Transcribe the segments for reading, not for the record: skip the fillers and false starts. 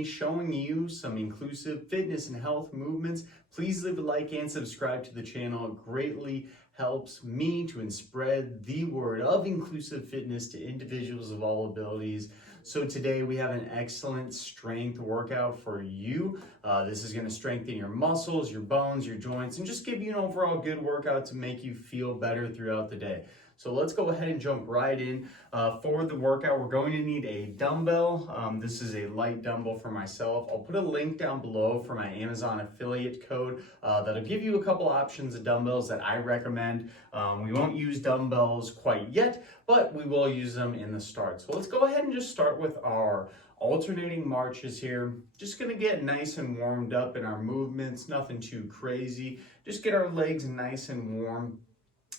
me showing you some inclusive fitness and health movements. Please leave a like and subscribe to the channel. It greatly helps me to spread the word of inclusive fitness to individuals of all abilities. So today we have an excellent strength workout for you. This is going to strengthen your muscles, your bones, your joints, and just give you an overall good workout to make you feel better throughout the day. So let's go ahead and jump right in. For the workout, we're going to need a dumbbell. This is a light dumbbell for myself. I'll put a link down below for my Amazon affiliate code that'll give you a couple options of dumbbells that I recommend. We won't use dumbbells quite yet, but we will use them in the start. So let's go ahead and just start with our alternating marches here. Just gonna get nice and warmed up in our movements, nothing too crazy. Just get our legs nice and warm,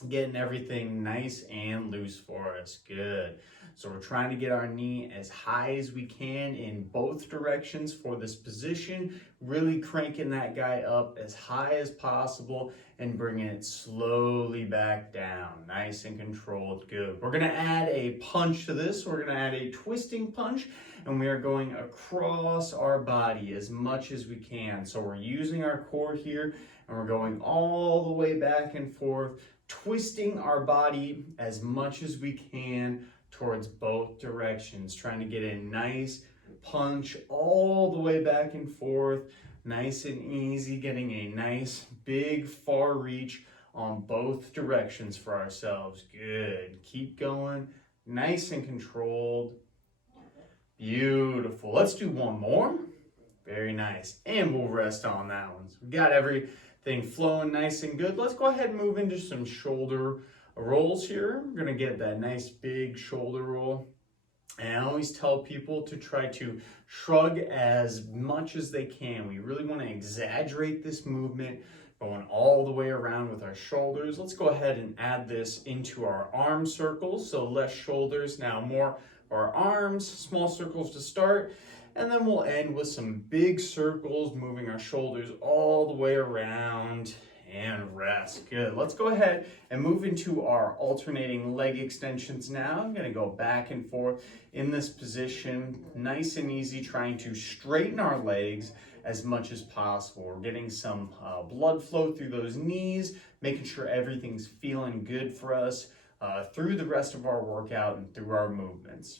getting everything nice and loose for us. Good. So we're trying to get our knee as high as we can in both directions for this position, really cranking that guy up as high as possible and bringing it slowly back down, nice and controlled. Good. We're going to add a punch to this. We're going to add a twisting punch, and we are going across our body as much as we can. So we're using our core here, and we're going all the way back and forth, twisting our body as much as we can towards both directions, trying to get a nice punch all the way back and forth, nice and easy, getting a nice big far reach on both directions for ourselves. Good. Keep going, nice and controlled. Beautiful. Let's do one more. Very nice. And we'll rest on that one. So we got everything flowing nice and good. Let's go ahead and move into some shoulder rolls here. We're gonna get that nice big shoulder roll. And I always tell people to try to shrug as much as they can. We really want to exaggerate this movement, going all the way around with our shoulders. Let's go ahead and add this into our arm circles. So less shoulders, now more our arms, small circles to start. And then we'll end with some big circles, moving our shoulders all the way around and rest. Good. Let's go ahead and move into our alternating leg extensions now. I'm going to go back and forth in this position, nice and easy, trying to straighten our legs as much as possible. We're getting some blood flow through those knees, making sure everything's feeling good for us through the rest of our workout and through our movements.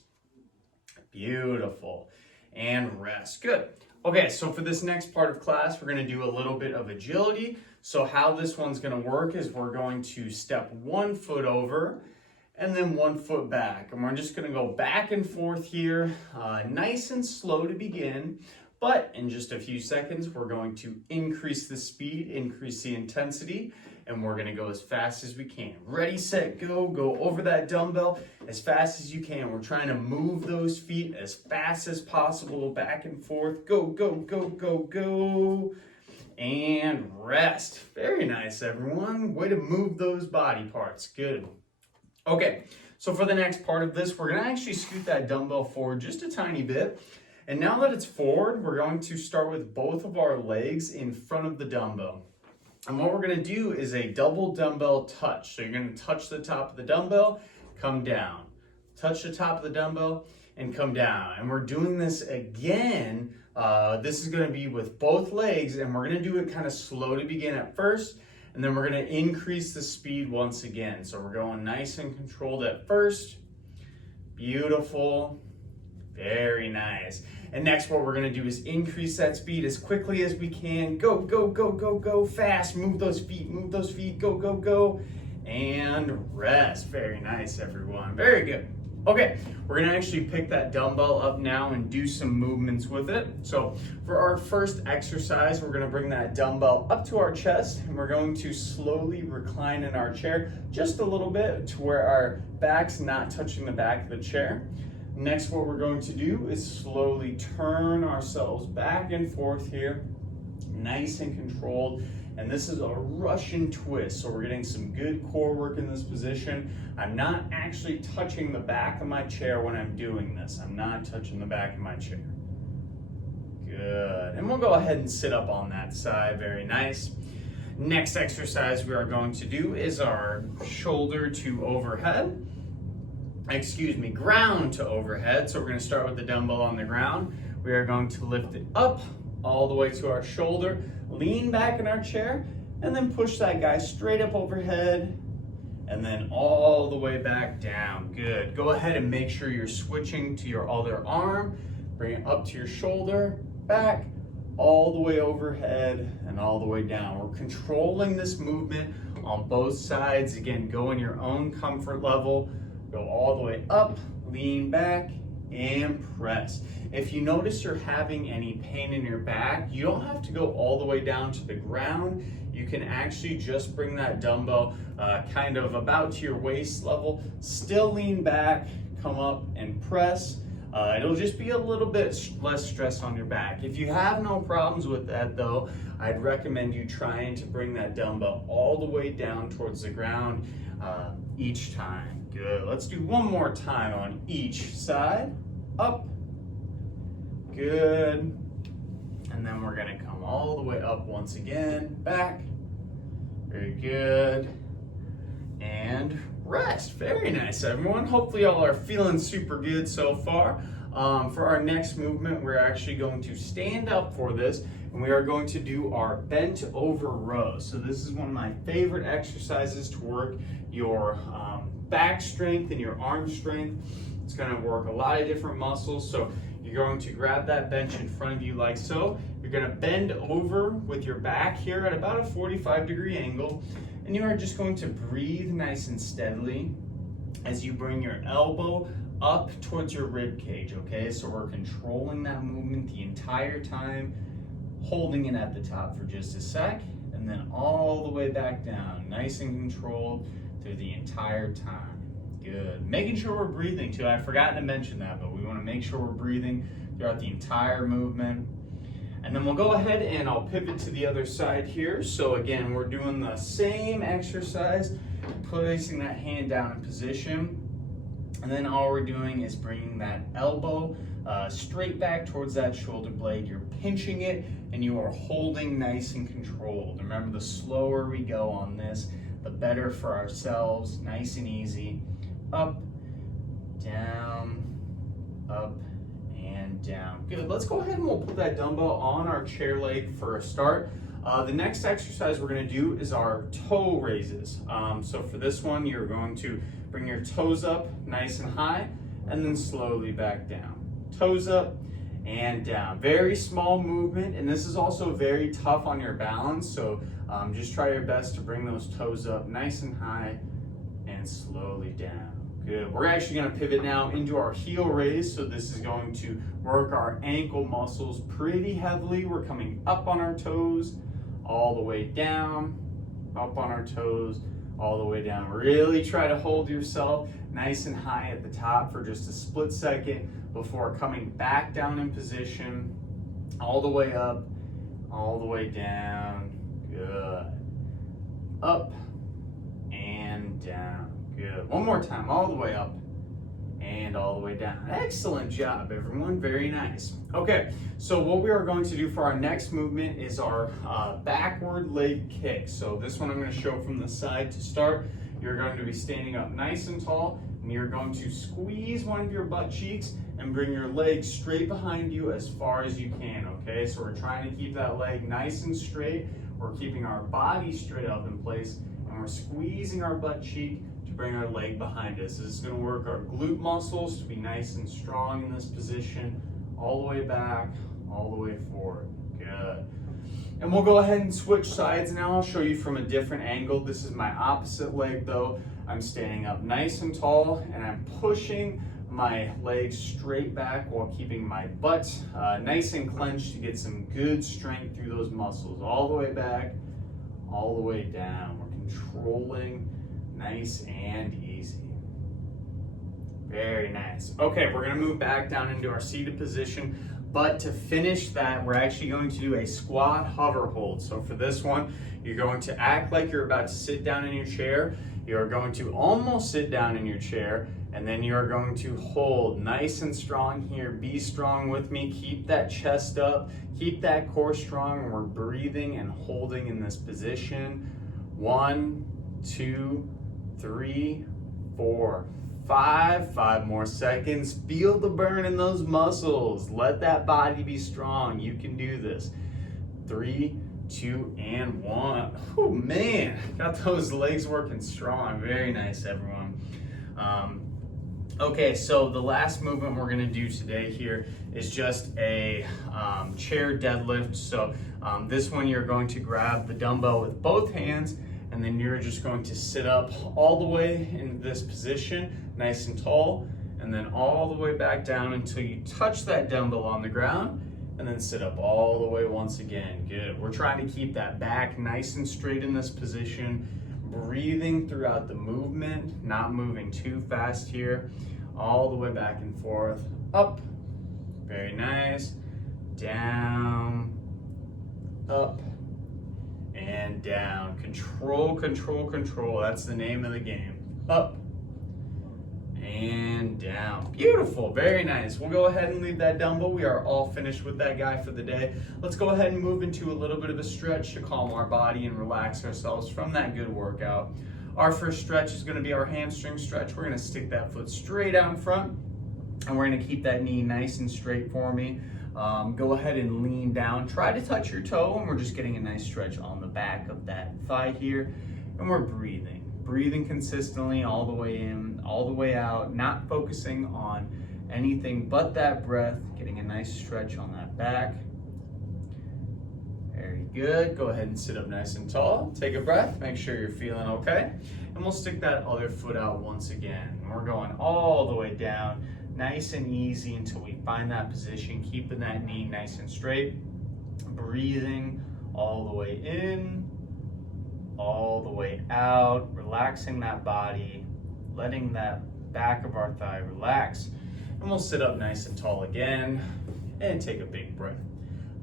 Beautiful. And rest. Good. Okay, so for this next part of class, we're going to do a little bit of agility. So how this one's going to work is we're going to step 1 foot over and then 1 foot back. And we're just going to go back and forth here, nice and slow to begin. But in just a few seconds, we're going to increase the speed, increase the intensity, and we're going to go as fast as we can. Ready, set, go. Go over that dumbbell as fast as you can. We're trying to move those feet as fast as possible, back and forth. Go, go, go, go, go. And rest. Very nice, everyone. Way to move those body parts. Good. Okay, so for the next part of this, we're going to actually scoot that dumbbell forward just a tiny bit. And now that it's forward, we're going to start with both of our legs in front of the dumbbell. And what we're going to do is a double dumbbell touch. So you're going to touch the top of the dumbbell, come down. Touch the top of the dumbbell and come down. And we're doing this again. This is going to be with both legs, and we're going to do it kind of slow to begin at first, and then we're going to increase the speed once again. So we're going nice and controlled at first. Beautiful. Very nice. And next, what we're going to do is increase that speed as quickly as we can. Go, go, go, go, go, fast. Move those feet, go, go, go. And rest. Very nice, everyone. Very good. Okay, we're going to actually pick that dumbbell up now and do some movements with it. So for our first exercise, we're going to bring that dumbbell up to our chest, and we're going to slowly recline in our chair just a little bit to where our back's not touching the back of the chair. Next, what we're going to do is slowly turn ourselves back and forth here, nice and controlled. And this is a Russian twist, so we're getting some good core work in this position. I'm not actually touching the back of my chair when I'm doing this. I'm not touching the back of my chair. Good. And we'll go ahead and sit up on that side. Very nice. Next exercise we are going to do is our shoulder to overhead. Ground to overhead. So we're going to start with the dumbbell on the ground. we are going to lift it up all the way to our shoulder, lean back in our chair, and then push that guy straight up overhead, and then all the way back down. Good. Go ahead and make sure you're switching to your other arm. Bring it up to your shoulder, back, all the way overhead, and all the way down. We're controlling this movement on both sides. Again, go in your own comfort level. Go all the way up, lean back, and press. If you notice you're having any pain in your back, you don't have to go all the way down to the ground. You can actually just bring that dumbbell kind of about to your waist level, still lean back, come up and press. It'll just be a little bit less stress on your back. If you have no problems with that though, I'd recommend you trying to bring that dumbbell all the way down towards the ground each time. Good. Let's do one more time on each side. Up. Good. And then we're gonna come all the way up once again, back. Very good. And rest. Very nice, everyone. Hopefully y'all are feeling super good so far. For our next movement, we're actually going to stand up for this, and we are going to do our bent over row. So this is one of my favorite exercises to work your back strength and your arm strength. It's going to work a lot of different muscles. So you're going to grab that bench in front of you like so. You're going to bend over with your back here at about a 45-degree angle. And you are just going to breathe nice and steadily as you bring your elbow up towards your rib cage, okay? So we're controlling that movement the entire time, holding it at the top for just a sec, and then all the way back down, nice and controlled through the entire time. Good. Making sure we're breathing too. I forgot to mention that, but we want to make sure we're breathing throughout the entire movement. And then we'll go ahead and I'll pivot to the other side here. So again, we're doing the same exercise, placing that hand down in position. And then all we're doing is bringing that elbow straight back towards that shoulder blade. You're pinching it and you are holding nice and controlled. Remember, the slower we go on this, the better for ourselves. Nice and easy. Up, down, up, and down. Good. Let's go ahead and we'll put that dumbbell on our chair leg for a start. The next exercise we're going to do is our toe raises. So for this one, you're going to bring your toes up nice and high and then slowly back down. Toes up and down. Very small movement, and this is also very tough on your balance. So just try your best to bring those toes up nice and high and slowly down. Good. We're actually going to pivot now into our heel raise. So this is going to work our ankle muscles pretty heavily. We're coming up on our toes, all the way down, up on our toes, all the way down. Really try to hold yourself nice and high at the top for just a split second before coming back down in position, all the way up, all the way down. Good. Up and down. Good. One more time, all the way up and all the way down. Excellent job, everyone. Very nice. Okay, so what we are going to do for our next movement is our backward leg kick. So this one I'm going to show from the side to start. You're going to be standing up nice and tall, and you're going to squeeze one of your butt cheeks and bring your leg straight behind you as far as you can, okay? So we're trying to keep that leg nice and straight. We're keeping our body straight up in place, and we're squeezing our butt cheek to bring our leg behind us. This is going to work our glute muscles to be nice and strong in this position, all the way back, all the way forward. Good. And we'll go ahead and switch sides now. I'll show you from a different angle. This is my opposite leg though. I'm standing up nice and tall, and I'm pushing my legs straight back while keeping my butt nice and clenched to get some good strength through those muscles. All the way back, all the way down. We're controlling nice and easy. Very nice. Okay, we're gonna move back down into our seated position, but to finish that, we're actually going to do a squat hover hold. So for this one, you're going to act like you're about to sit down in your chair. You're going to almost sit down in your chair, and then you're going to hold nice and strong here. Be strong with me. Keep that chest up. Keep that core strong. We're breathing and holding in this position. 1, 2, 3, 4, 5 more seconds. Feel the burn in those muscles. Let that body be strong. You can do this. 3, 2, and 1. Oh man, got those legs working strong. Very nice, everyone. Okay, so the last movement we're gonna do today here is just a chair deadlift. So this one you're going to grab the dumbbell with both hands, and then you're just going to sit up all the way in this position, nice and tall, and then all the way back down until you touch that dumbbell on the ground, and then sit up all the way once again. Good. We're trying to keep that back nice and straight in this position, breathing throughout the movement, not moving too fast here. All the way back and forth, up, very nice, down, up, and down. Control, control, control. That's the name of the game. Up and down. Beautiful, very nice. We'll go ahead and leave that dumbbell. We are all finished with that guy for the day. Let's go ahead and move into a little bit of a stretch to calm our body and relax ourselves from that good workout. Our first stretch is going to be our hamstring stretch. We're going to stick that foot straight out in front, and we're going to keep that knee nice and straight for me. Go ahead and lean down. Try to touch your toe, and we're just getting a nice stretch on the back of that thigh here. And we're breathing. Breathing consistently all the way in, all the way out, not focusing on anything but that breath, getting a nice stretch on that back. Very good. Go ahead and sit up nice and tall. Take a breath. Make sure you're feeling okay. And we'll stick that other foot out once again. And we're going all the way down, nice and easy until we find that position, keeping that knee nice and straight. Breathing all the way in, all the way out, relaxing that body, letting that back of our thigh relax. And we'll sit up nice and tall again and take a big breath.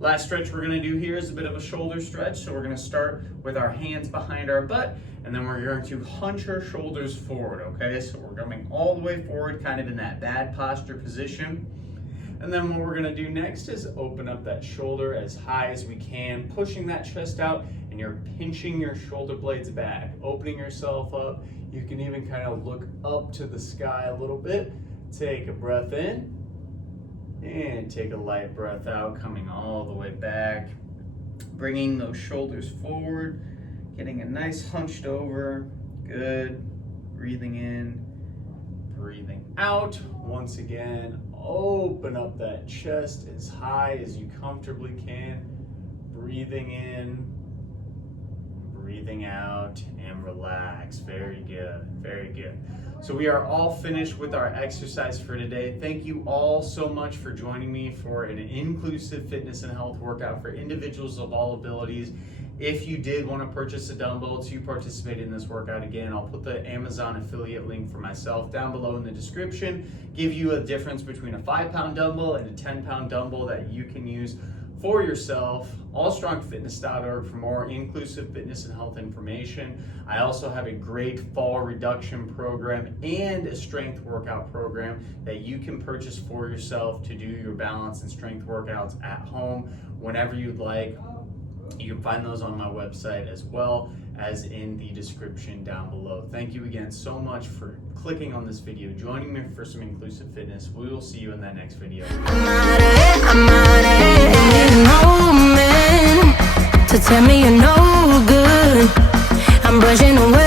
Last stretch we're gonna do here is a bit of a shoulder stretch. So we're gonna start with our hands behind our butt, and then we're going to hunch our shoulders forward, okay? So we're coming all the way forward, kind of in that bad posture position. And then what we're gonna do next is open up that shoulder as high as we can, pushing that chest out, and you're pinching your shoulder blades back, opening yourself up. You can even kind of look up to the sky a little bit. Take a breath in, and take a light breath out, coming all the way back, bringing those shoulders forward, getting a nice hunched over. Good. Breathing in, breathing out. Once again, open up that chest as high as you comfortably can. Breathing in, breathing out, and relax. Very good, very good. So we are all finished with our exercise for today. Thank you all so much for joining me for an inclusive fitness and health workout for individuals of all abilities. If you did want to purchase a dumbbell to participate in this workout, again, I'll put the Amazon affiliate link for myself down below in the description. Give you a difference between a 5-pound dumbbell and a 10-pound dumbbell that you can use for yourself. allstrongfitness.org for more inclusive fitness and health information. I also have a great fall reduction program and a strength workout program that you can purchase for yourself to do your balance and strength workouts at home whenever you'd like. You can find those on my website as well as in the description down below. Thank you again so much for clicking on this video, joining me for some inclusive fitness. We will see you in that next video. To tell me you're no good, I'm brushing away